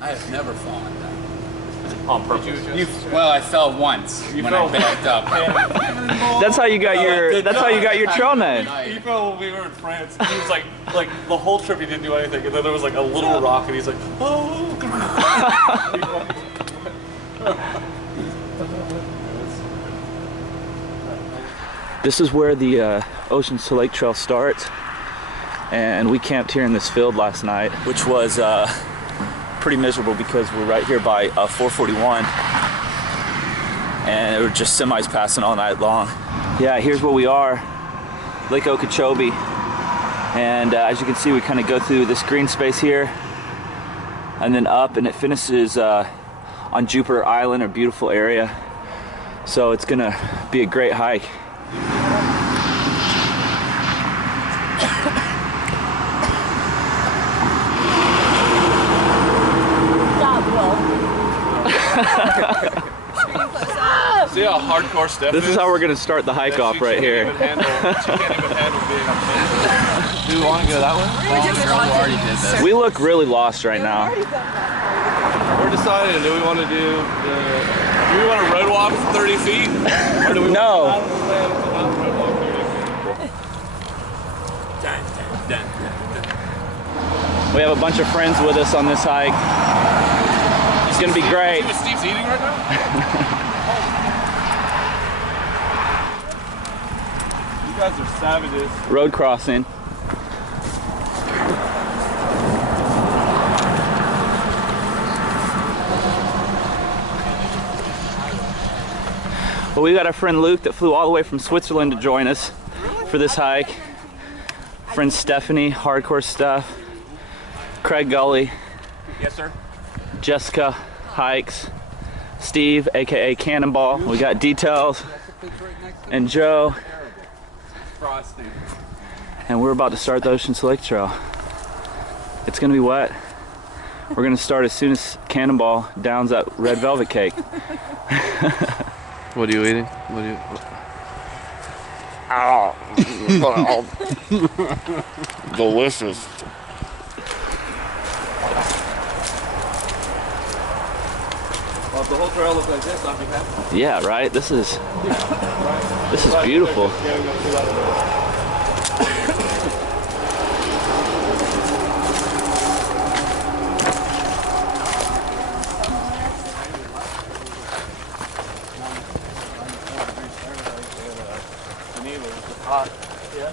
I have never fallen down. On purpose. Well, I fell once when I backed up. That's how you got your. That's how you got your trail name. He fell when we were in France. He was like the whole trip he didn't do anything, and then there was like a little rock, and he's like, oh. This is where the Oceans to Lake Trail starts, and we camped here in this field last night, which was pretty miserable because we're right here by 441, and it were just semis passing all night long. Yeah, here's where we are, Lake Okeechobee, and as you can see, we kind of go through this green space here, and then up, and it finishes on Jupiter Island, a beautiful area. So it's gonna be a great hike. See how hardcore Steph This is how we're gonna start the hike off right here. She can't even handle being upset. Do we want to go that way? We look really lost right now. We're deciding, do we want to do a road walk 30 feet? Or do we No. want to road walk 30 feet? We have a bunch of friends with us on this hike. It's gonna be great. See what Steve's eating right now? You guys are savages. Road crossing. Well, we got our friend Luke that flew all the way from Switzerland to join us for this hike. Friend Stephanie, hardcore stuff. Craig Gully. Yes, sir. Jessica hikes. Steve, aka Cannonball. We got Details. And Joe. And we're about to start the Oceans to Lake Trail. It's gonna be wet. We're gonna start as soon as Cannonball downs that red velvet cake. What are you eating? What are you? Delicious. Well, if the whole trail looks like this, I'll be happy. Yeah, right? This is beautiful. Yeah.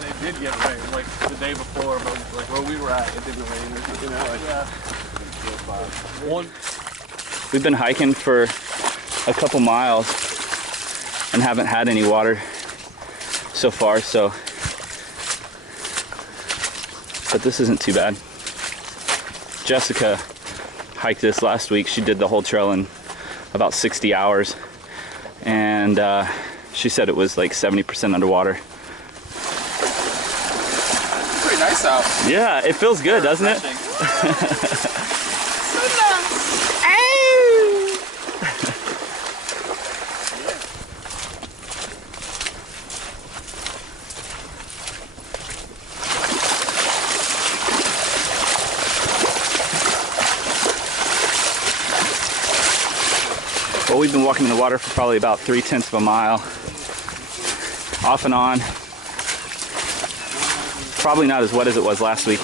They did get rain, like the day before, but like where we were at, it didn't rain. You know, like We've been hiking for a couple miles and haven't had any water so far, but this isn't too bad. Jessica hiked this last week. She did the whole trail in about 60 hours, and she said it was like 70% underwater. Pretty nice out. Yeah, it feels good, doesn't it? Well, we've been walking in the water for probably about 3/10 of a mile, off and on. Probably not as wet as it was last week.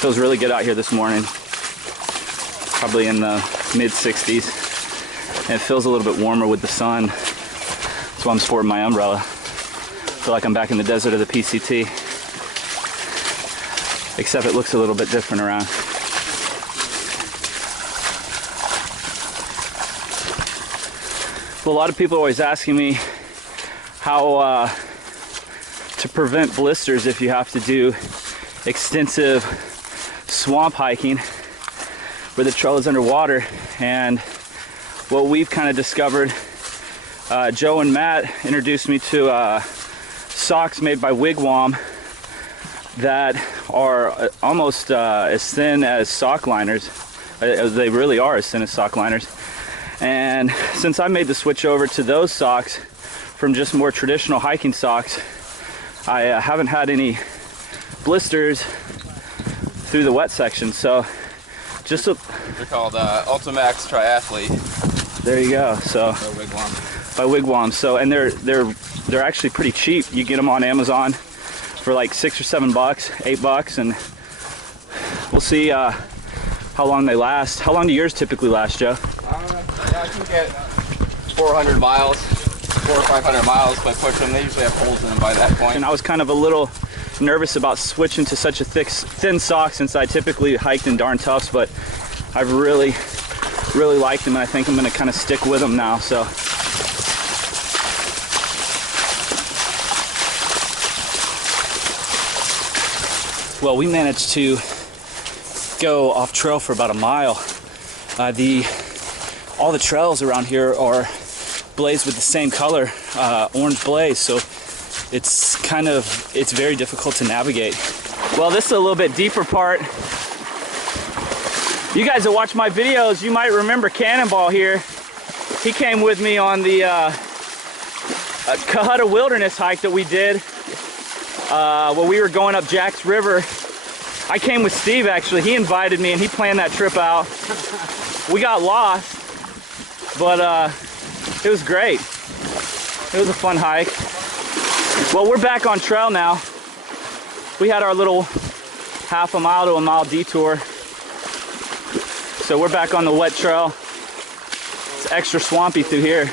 Feels really good out here this morning. Probably in the mid-60s. And it feels a little bit warmer with the sun. That's why I'm sporting my umbrella. Feel like I'm back in the desert of the PCT. Except it looks a little bit different around. Well, a lot of people are always asking me how to prevent blisters if you have to do extensive swamp hiking where the trail is underwater. And what we've kind of discovered, Joe and Matt introduced me to socks made by Wigwam that are almost as thin as sock liners. They really are as thin as sock liners. And since I made the switch over to those socks from just more traditional hiking socks, I haven't had any blisters through the wet section. So just a, they're called Ultimax Triathlete. There you go. So by Wigwam. So, and they're actually pretty cheap. You get them on Amazon for like $6 or $7, $8, and we'll see how long they last. How long do yours typically last, Joe? I can get 400 miles, 400 or 500 miles if I push them. They usually have holes in them by that point. And I was kind of a little nervous about switching to such a thin sock since I typically hiked in darn toughs, but I've really liked them, and I think I'm going to kind of stick with them now. So well, we managed to go off trail for about a mile. All the trails around here are blazed with the same color, orange blaze, so it's very difficult to navigate. Well, this is a little bit deeper part. You guys that watch my videos, you might remember Cannonball here. He came with me on the Cohutta Wilderness hike that we did when we were going up Jack's River. I came with Steve, actually. He invited me and he planned that trip out. We got lost, but it was great. It was a fun hike. Well, we're back on trail now. We had our little half a mile to a mile detour. So we're back on the wet trail. It's extra swampy through here.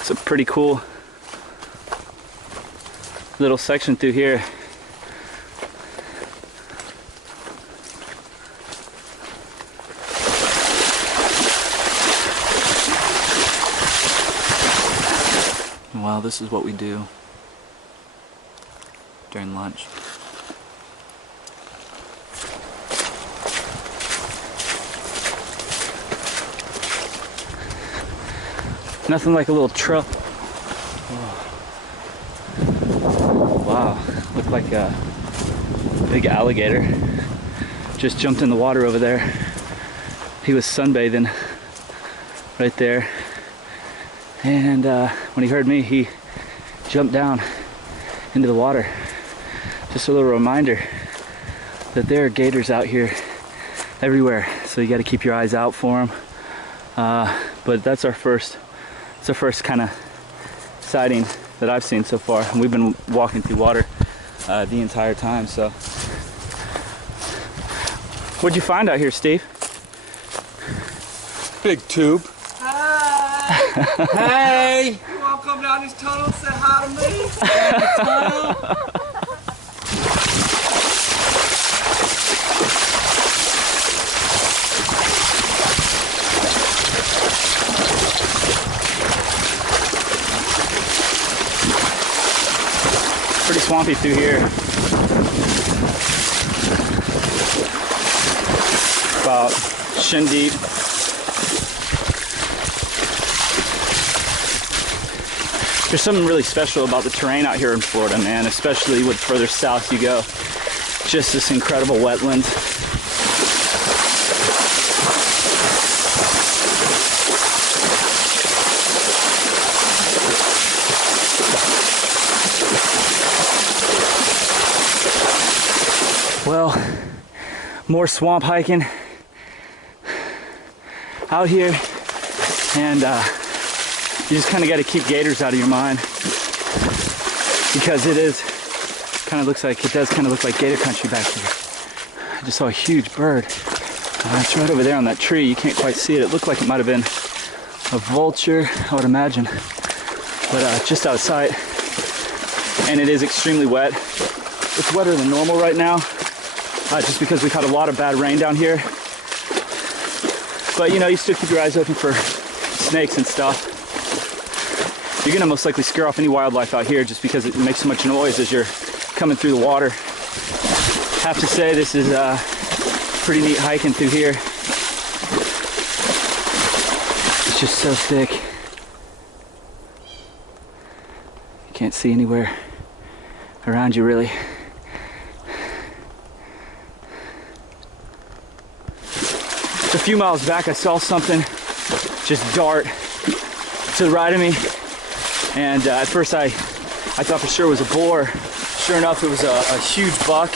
It's a pretty cool little section through here. Well, this is what we do during lunch. Nothing like a little trail. Wow, looked like a big alligator. Just jumped in the water over there. He was sunbathing right there. And when he heard me, he jumped down into the water. Just a little reminder that there are gators out here everywhere, so you got to keep your eyes out for them. But that's our first kind of sighting that I've seen so far, and we've been walking through water the entire time. So, what'd you find out here, Steve? Big tube. Hi. Hey! You want to come down this tunnel and say hi to me? Tunnel? Pretty swampy through here. About shin deep. There's something really special about the terrain out here in Florida, man, especially with further south you go. Just this incredible wetland. Well, more swamp hiking out here, and you just kind of got to keep gators out of your mind, because it does kind of look like gator country back here. I just saw a huge bird. It's right over there on that tree. You can't quite see it. It looked like it might have been a vulture, I would imagine, but just outside, and it is extremely wet. It's wetter than normal right now, just because we've had a lot of bad rain down here. But you know, you still keep your eyes open for snakes and stuff. You're gonna most likely scare off any wildlife out here just because it makes so much noise as you're coming through the water. Have to say, this is pretty neat hiking through here. It's just so thick. You can't see anywhere around you really. a few miles back, I saw something just dart to the right of me. And at first I thought for sure it was a boar. Sure enough, it was a huge buck.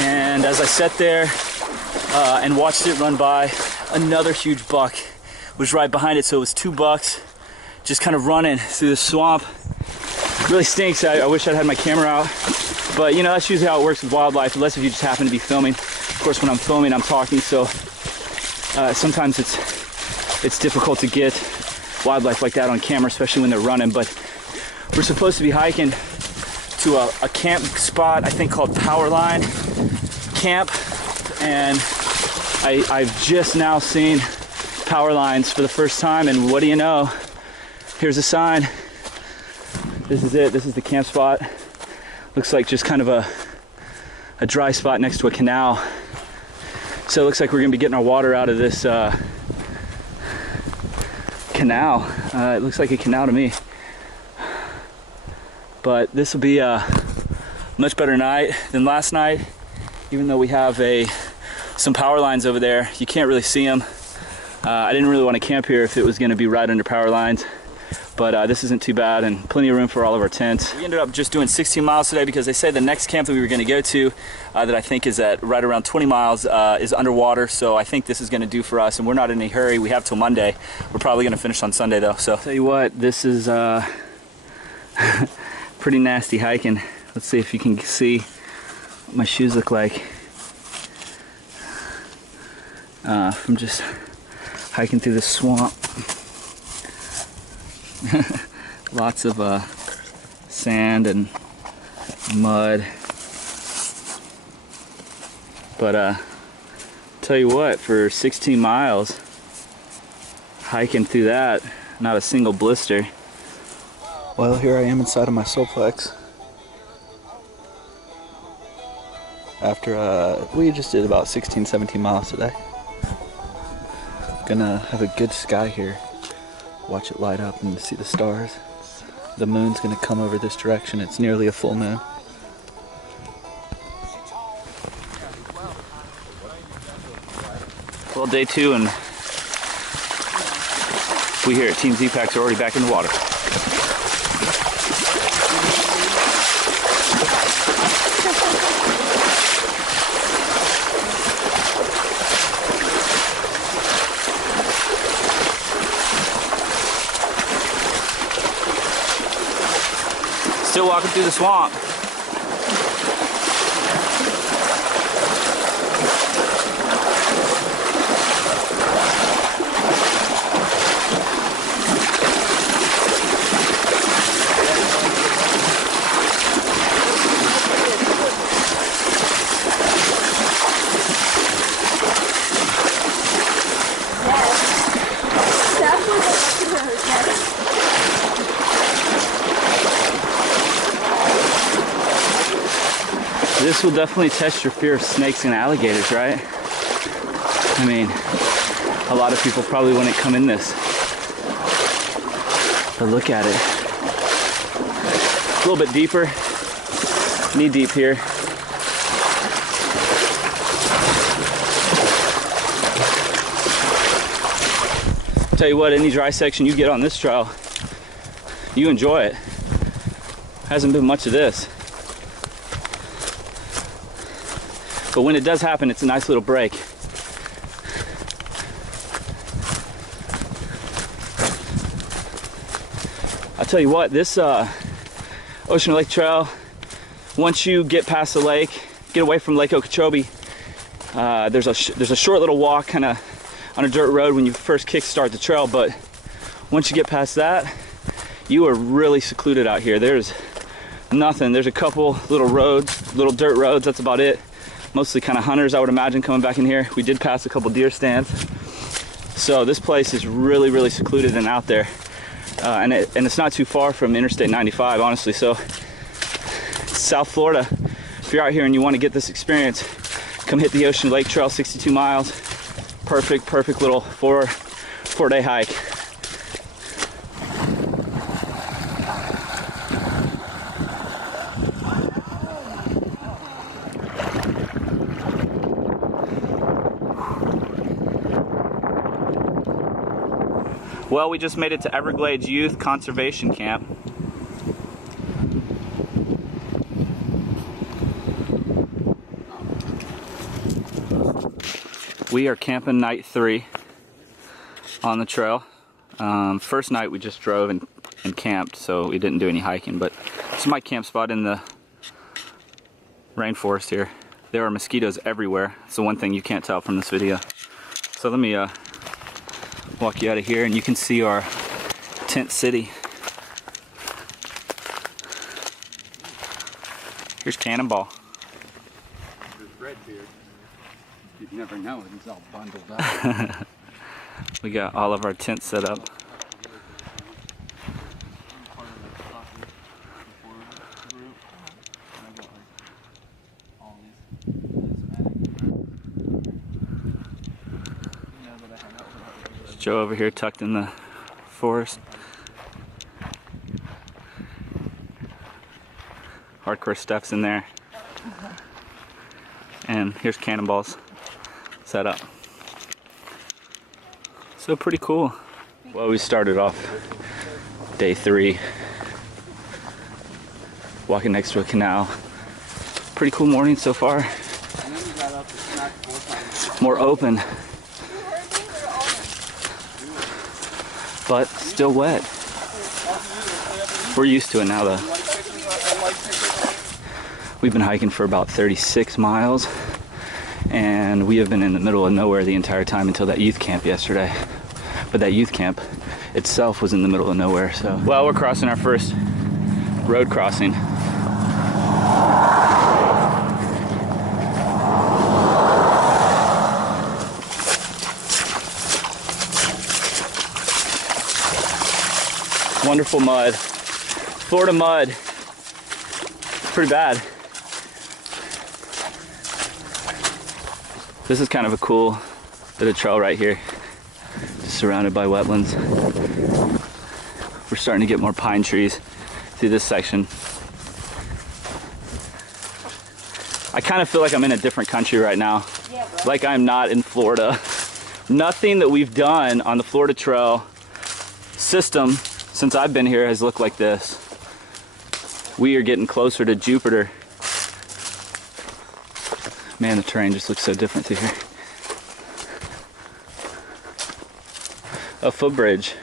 And as I sat there and watched it run by, another huge buck was right behind it. So it was 2 bucks just kind of running through the swamp. Really stinks. I wish I'd had my camera out. But you know, that's usually how it works with wildlife, unless if you just happen to be filming. Of course, when I'm filming, I'm talking, so sometimes it's difficult to get wildlife like that on camera, especially when they're running. But we're supposed to be hiking to a camp spot, I think called Powerline Camp, and I've just now seen power lines for the first time, and what do you know? Here's a sign. This is it. This is the camp spot. Looks like just kind of a dry spot next to a canal. So it looks like we're gonna be getting our water out of this canal. It looks like a canal to me. But this will be a much better night than last night. Even though we have some power lines over there, you can't really see them. I didn't really want to camp here if it was gonna be right under power lines. But this isn't too bad, and plenty of room for all of our tents. We ended up just doing 16 miles today because they say the next camp that we were going to go to, that I think is at right around 20 miles, is underwater. So I think this is going to do for us, and we're not in a hurry. We have till Monday. We're probably going to finish on Sunday though. So tell you what, this is pretty nasty hiking. Let's see if you can see what my shoes look like from just hiking through the swamp. Lots of sand and mud, but tell you what, for 16 miles hiking through that, not a single blister. Well, here I am inside of my Zpacks after we just did about 16-17 miles today. Gonna have a good sky here. Watch it light up and see the stars. The moon's gonna come over this direction. It's nearly a full moon. Well, day 2, and we here at Team Zpacks are already back in the water. Still walking through the swamp. This will definitely test your fear of snakes and alligators, right? I mean, a lot of people probably wouldn't come in this. But look at it. A little bit deeper, knee deep here. Tell you what, any dry section you get on this trail, you enjoy it. Hasn't been much of this. But when it does happen, it's a nice little break. I'll tell you what, this Ocean Lake Trail, once you get past the lake, get away from Lake Okeechobee, there's a short little walk kind of on a dirt road when you first kickstart the trail, but once you get past that, you are really secluded out here. There's nothing. There's a couple little roads, little dirt roads, that's about it. Mostly kind of hunters, I would imagine, coming back in here. We did pass a couple deer stands. So this place is really, really secluded and out there. And it's not too far from Interstate 95, honestly. So South Florida, if you're out here and you want to get this experience, come hit the Ocean Lake Trail, 62 miles. Perfect little four-day hike. Well, we just made it to Everglades Youth Conservation Camp. We are camping night 3 on the trail. First night we just drove and camped, so we didn't do any hiking, but this is my camp spot in the rainforest here. There are mosquitoes everywhere. It's the one thing you can't tell from this video. So let me walk you out of here and you can see our tent city. Here's Cannonball. There's Redbeard. You'd never know, he's all bundled up. We got all of our tents set up. Joe over here tucked in the forest. Hardcore stuff's in there. And here's Cannonballs set up. So pretty cool. Well, we started off day 3 walking next to a canal. Pretty cool morning so far. More open. But still wet. We're used to it now though. We've been hiking for about 36 miles and we have been in the middle of nowhere the entire time until that youth camp yesterday. But that youth camp itself was in the middle of nowhere, so. Well, we're crossing our first road crossing. Wonderful mud. Florida mud. Pretty bad. This is kind of a cool bit of trail right here. Just surrounded by wetlands. We're starting to get more pine trees through this section. I kind of feel like I'm in a different country right now. Like I'm not in Florida. Nothing that we've done on the Florida Trail system since I've been here has looked like this. We are getting closer to Jupiter. Man, the terrain just looks so different through here. A footbridge.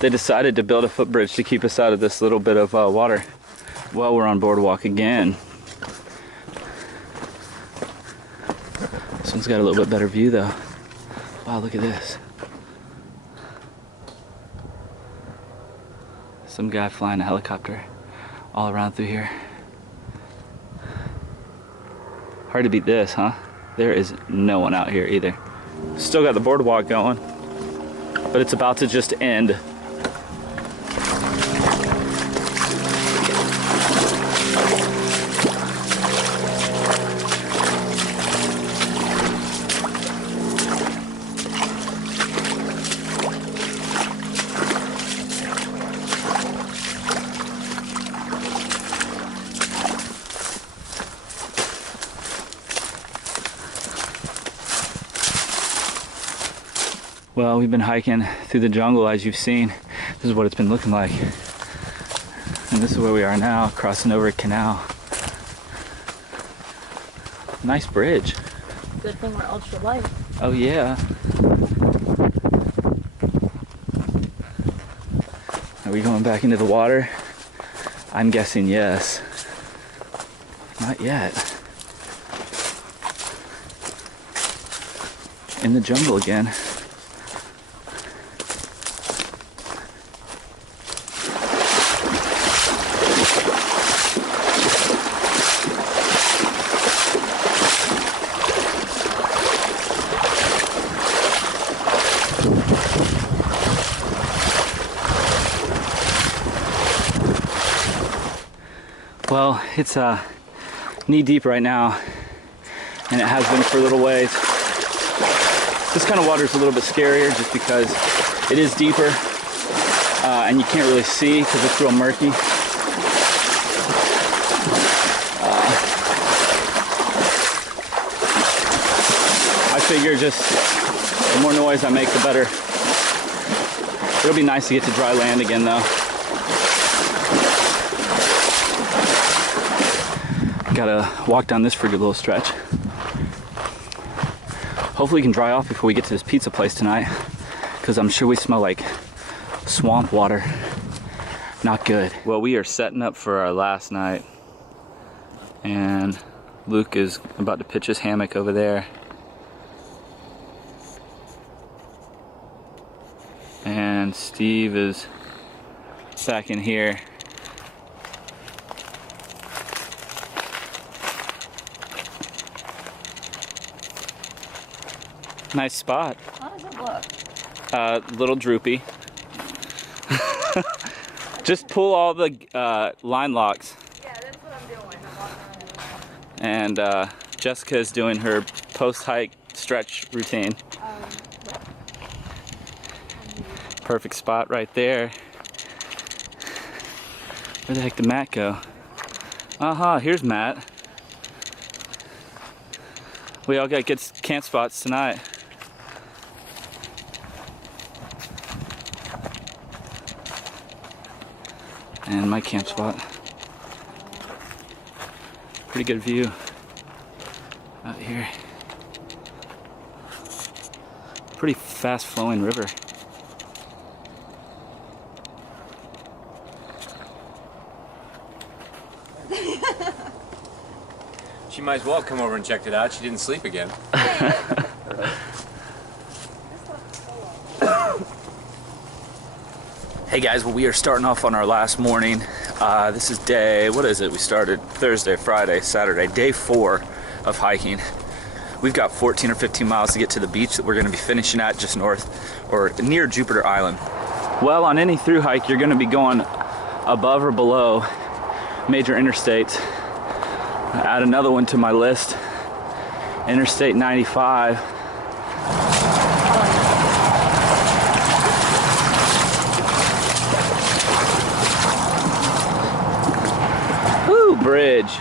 They decided to build a footbridge to keep us out of this little bit of water. Well, we're on boardwalk again. This one's got a little bit better view though. Wow, look at this. Some guy flying a helicopter all around through here. Hard to beat this, huh? There is no one out here either. Still got the boardwalk going, but it's about to just end. Well, we've been hiking through the jungle, as you've seen. This is what it's been looking like. And this is where we are now, crossing over a canal. Nice bridge. Good thing we're ultra light. Oh yeah. Are we going back into the water? I'm guessing yes. Not yet. In the jungle again. Well, it's knee deep right now, and it has been for a little ways. This kind of water is a little bit scarier just because it is deeper, and you can't really see because it's real murky. I figure just the more noise I make, the better. It'll be nice to get to dry land again though. Gotta walk down this pretty little stretch. Hopefully we can dry off before we get to this pizza place tonight, because I'm sure we smell like swamp water. Not good. Well, we are setting up for our last night, and Luke is about to pitch his hammock over there. And Steve is back in here. Nice spot. How does it look? Little droopy. Just pull all the line locks. Yeah, that's what I'm doing. I'm walking around. And Jessica is doing her post-hike stretch routine. Perfect spot right there. Where the heck did Matt go? Aha, here's Matt. We all got good camp spots tonight. And my camp spot. Pretty good view out here. Pretty fast flowing river. She might as well come over and check it out. She didn't sleep again. Hey guys, well, we are starting off on our last morning. This is day, what is it? We started Thursday, Friday, Saturday, day 4 of hiking. We've got 14 or 15 miles to get to the beach that we're going to be finishing at just north or near Jupiter Island. Well, on any thru hike, you're going to be going above or below major interstates. Add another one to my list, Interstate 95. Woo, bridge.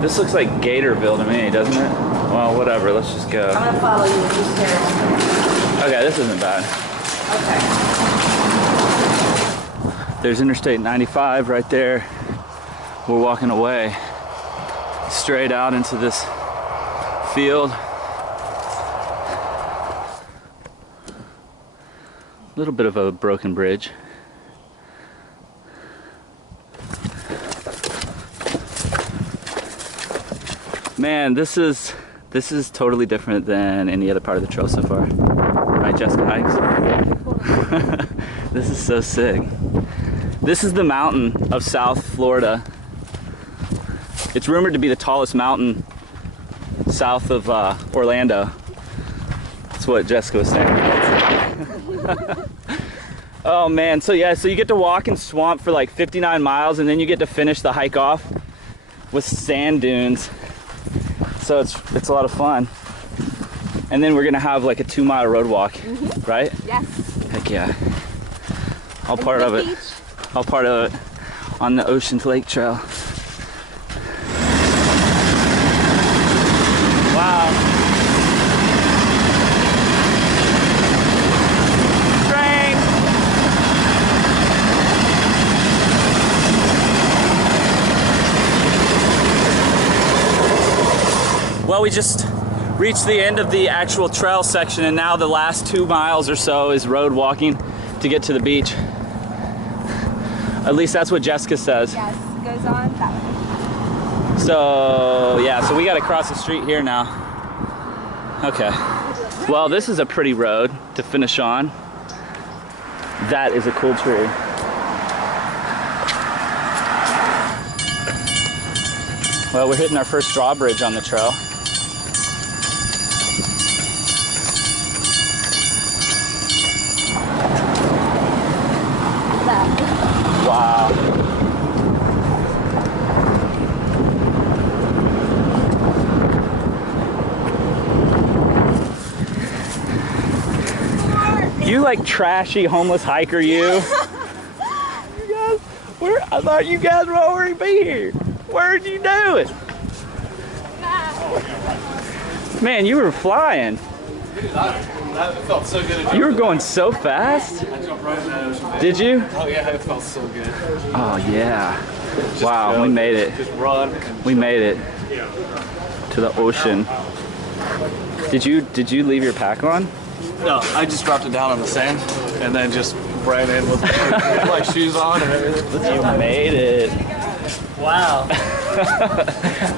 This looks like Gatorville to me, doesn't it? Well, whatever, let's just go. I'm gonna follow you with these stairs. Okay, this isn't bad. Okay. There's Interstate 95 right there. We're walking away straight out into this field. A little bit of a broken bridge. Man, this is totally different than any other part of the trail so far. Right, Jessica Hikes? This is so sick. This is the mountain of South Florida. It's rumored to be the tallest mountain south of Orlando. That's what Jessica was saying. Oh man, so yeah, so you get to walk in swamp for like 59 miles and then you get to finish the hike off with sand dunes. So it's a lot of fun. And then we're gonna have like a 2-mile road walk, right? Yes. Heck yeah. All part of it. All part of it on the Ocean to Lake Trail. Wow. Train. Well, we just reached the end of the actual trail section, and now the last 2 miles or so is road walking to get to the beach. At least that's what Jessica says. Yes, goes on that way. So yeah, so we got to cross the street here now. Okay. Well, this is a pretty road to finish on. That is a cool tree. Well, we're hitting our first drawbridge on the trail. Wow. You like trashy homeless hiker, you. You guys, I thought you guys would already be here. Where'd you do it? Man, you were flying. That felt so good. You were going so fast. I jumped right in that ocean. Did you? Oh yeah, it felt so good. Oh yeah. Wow, we made it. Just run. And We made it to the ocean. Did you leave your pack on? no, I just dropped it down on the sand and then just ran in with like shoes on and everything. You made it. Wow.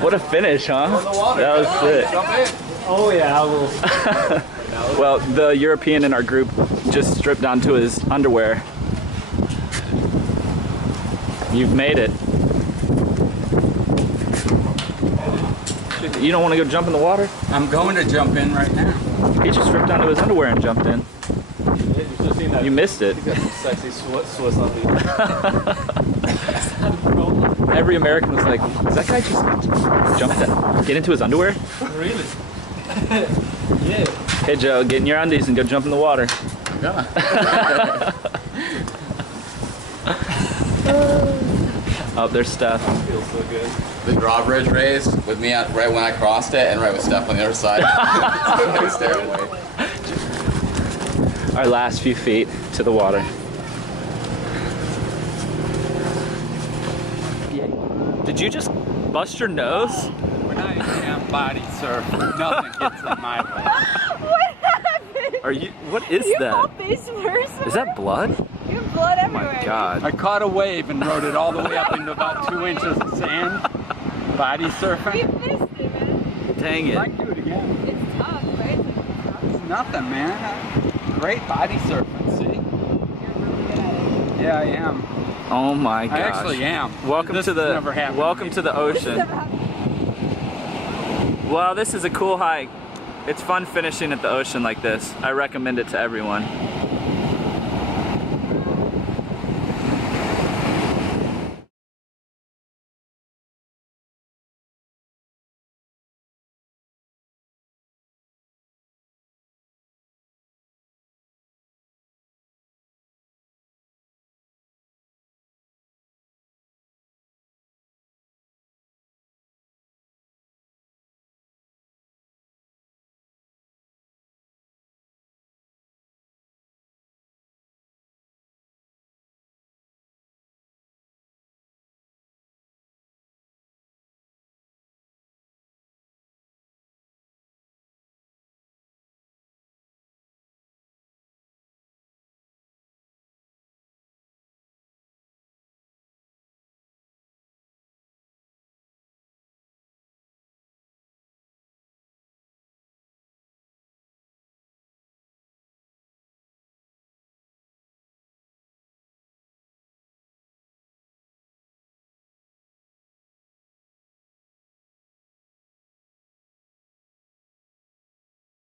What a finish, huh? That was sick. Oh yeah, I will. Well, the European in our group just stripped down to his underwear. You've made it. You don't want to go jump in the water? I'm going to jump in right now. He just stripped down to his underwear and jumped in. You missed it. Got some sexy Swiss on me. Every American was like, "Does that guy just get into his underwear?" Really? Yeah. Hey Joe, get in your undies and go jump in the water. Oh, there's Steph. Feels so good. The drawbridge race with me out right when I crossed it and right with Steph on the other side. Stairway. Our last few feet to the water. Did you just bust your nose? When I am body surfing, nothing gets in my way. What happened? Are you? What is You that? fall face first. Is that blood? You have blood Oh everywhere. my God. I caught a wave and rode it all the way up into about 2 inches of sand. Body You surfing. missed it, man. Dang I'd it. like to do it again. It's tough, right? It's nothing, man. Great body surfing, see? You're really good at it. Yeah, I am. Oh my gosh. I actually am. Welcome This to has the never happened welcome to the ocean. Well, this is a cool hike. It's fun finishing at the ocean like this. I recommend it to everyone.